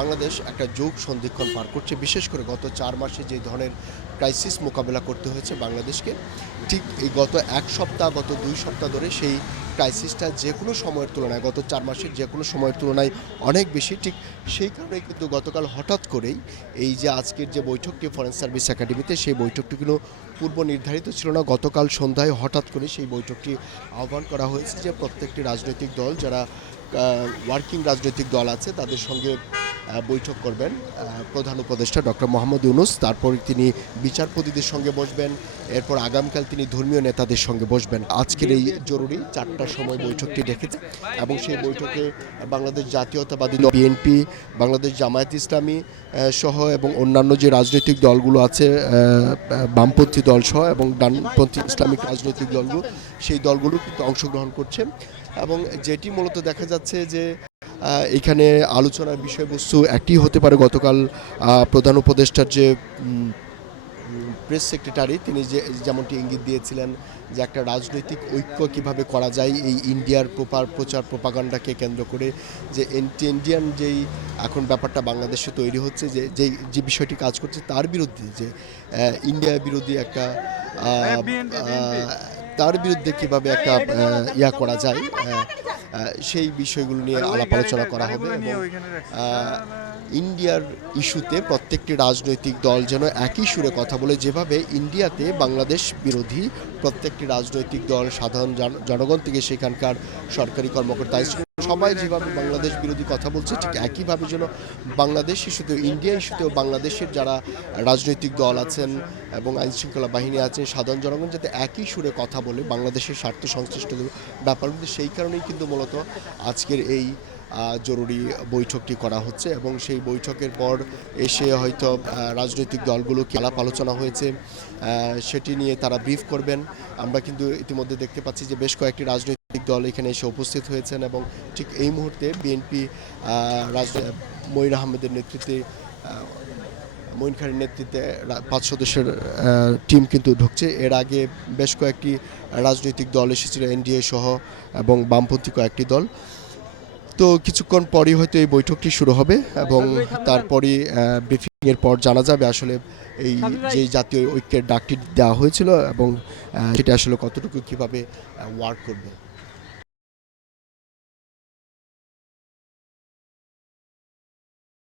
বাংলাদেশ একটা যুগ সন্ধিক্ষণ পার করছে, বিশেষ করে গত ৪ মাসে যে ধরনের ক্রাইসিস মোকাবেলা করতে হয়েছে বাংলাদেশকে, ঠিক এই গত ১ সপ্তাহ গত ২ সপ্তাহ ধরে সেই ক্রাইসিসটা যে কোনো সময়ের তুলনায় গত ৪ মাসের যে কোনো সময়ের তুলনায় অনেক বেশি। ঠিক সেই কারণে কিন্তু গতকাল হঠাৎ করেই এই যে আজকের যে বৈঠকটি ফরেন সার্ভিস একাডেমিতে, সেই বৈঠকটি কিন্তু পূর্ব নির্ধারিত ছিল না। গতকাল সন্ধ্যায় হঠাৎ করে সেই বৈঠকটি আহ্বান করা হয়েছে যে প্রত্যেকটি রাজনৈতিক দল, যারা ওয়ার্কিং রাজনৈতিক দল আছে, তাদের সঙ্গে বৈঠক করবেন প্রধান উপদেষ্টা ডক্টর মোহাম্মদ ইউনূস। তারপর তিনি বিচারপতিদের সঙ্গে বসবেন, এরপর আগামীকাল তিনি ধর্মীয় নেতাদের সঙ্গে বসবেন। আজকের এই জরুরি ৪টার সময় বৈঠকটি ডেকেছে এবং সেই বৈঠকে বাংলাদেশ জাতীয়তাবাদী দল, বিএনপি, বাংলাদেশ জামায়াত ইসলামী সহ এবং অন্যান্য যে রাজনৈতিক দলগুলো আছে, বামপন্থী দল সহ এবং ডানপন্থী ইসলামিক রাজনৈতিক দলগুলো, সেই দলগুলো কিন্তু অংশগ্রহণ করছে। এবং যেটি মূলত দেখা যাচ্ছে যে এখানে আলোচনার বিষয়বস্তু একটি হতে পারে। গতকাল প্রধান উপদেষ্টার যে প্রেস সেক্রেটারি, তিনি যেমনটি ইঙ্গিত দিয়েছিলেন যে একটা রাজনৈতিক ঐক্য কিভাবে করা যায় এই ইন্ডিয়ার প্রচার প্রোপাগান্ডাকে কেন্দ্র করে, যে ইন্ডিয়ান যেই এখন ব্যাপারটা বাংলাদেশে তৈরি হচ্ছে, যে বিষয়টি কাজ করছে তার বিরুদ্ধে, যে ইন্ডিয়া বিরোধী একটা তার বিরুদ্ধে কীভাবে একটা করা যায়, সেই বিষয়গুলো নিয়ে আলাপ আলোচনা করা হবে। এবং ইন্ডিয়ার ইস্যুতে প্রত্যেকটি রাজনৈতিক দল যেন একই সুরে কথা বলে, যেভাবে ইন্ডিয়াতে বাংলাদেশ বিরোধী প্রত্যেকটি রাজনৈতিক দল, সাধারণ জনগণ থেকে সেখানকার সরকারি কর্মকর্তা, সবাই যেভাবে বাংলাদেশ বিরোধী কথা বলছে, ঠিক একইভাবে যেন বাংলাদেশ ইস্যুতেও, ইন্ডিয়া ইস্যুতেও বাংলাদেশের যারা রাজনৈতিক দল আছেন এবং আইনশৃঙ্খলা বাহিনী আছেন, সাধারণ জনগণ যাতে একই সুরে কথা বলে বাংলাদেশের স্বার্থ সংশ্লিষ্ট ব্যাপারগুলো। সেই কারণেই কিন্তু মূলত আজকের এই জরুরি বৈঠকটি করা হচ্ছে। এবং সেই বৈঠকের পর এসে হয়তো রাজনৈতিক দলগুলোকে আলাপ আলোচনা হয়েছে, সেটি নিয়ে তারা ব্রিফ করবেন। আমরা কিন্তু ইতিমধ্যে দেখতে পাচ্ছি যে বেশ কয়েকটি রাজনৈতিক দল এখানে এসে উপস্থিত হয়েছেন এবং ঠিক এই মুহূর্তে বিএনপি মঈন আহমেদের নেতৃত্বে, মঈন খানের নেতৃত্বে ৫ সদস্যের টিম কিন্তু ঢুকছে। এর আগে বেশ কয়েকটি রাজনৈতিক দল এসেছিল, এনডিএ সহ, এবং বামপন্থী কয়েকটি দল। তো কিছুক্ষণ পরই হয়তো এই বৈঠকটি শুরু হবে এবং তারপরই ব্রিফিংয়ের পর জানা যাবে আসলে এই যে জাতীয় ঐক্যের ডাকটি দেওয়া হয়েছিল এবং সেটা আসলে কতটুকু কীভাবে ওয়ার্ক করবে।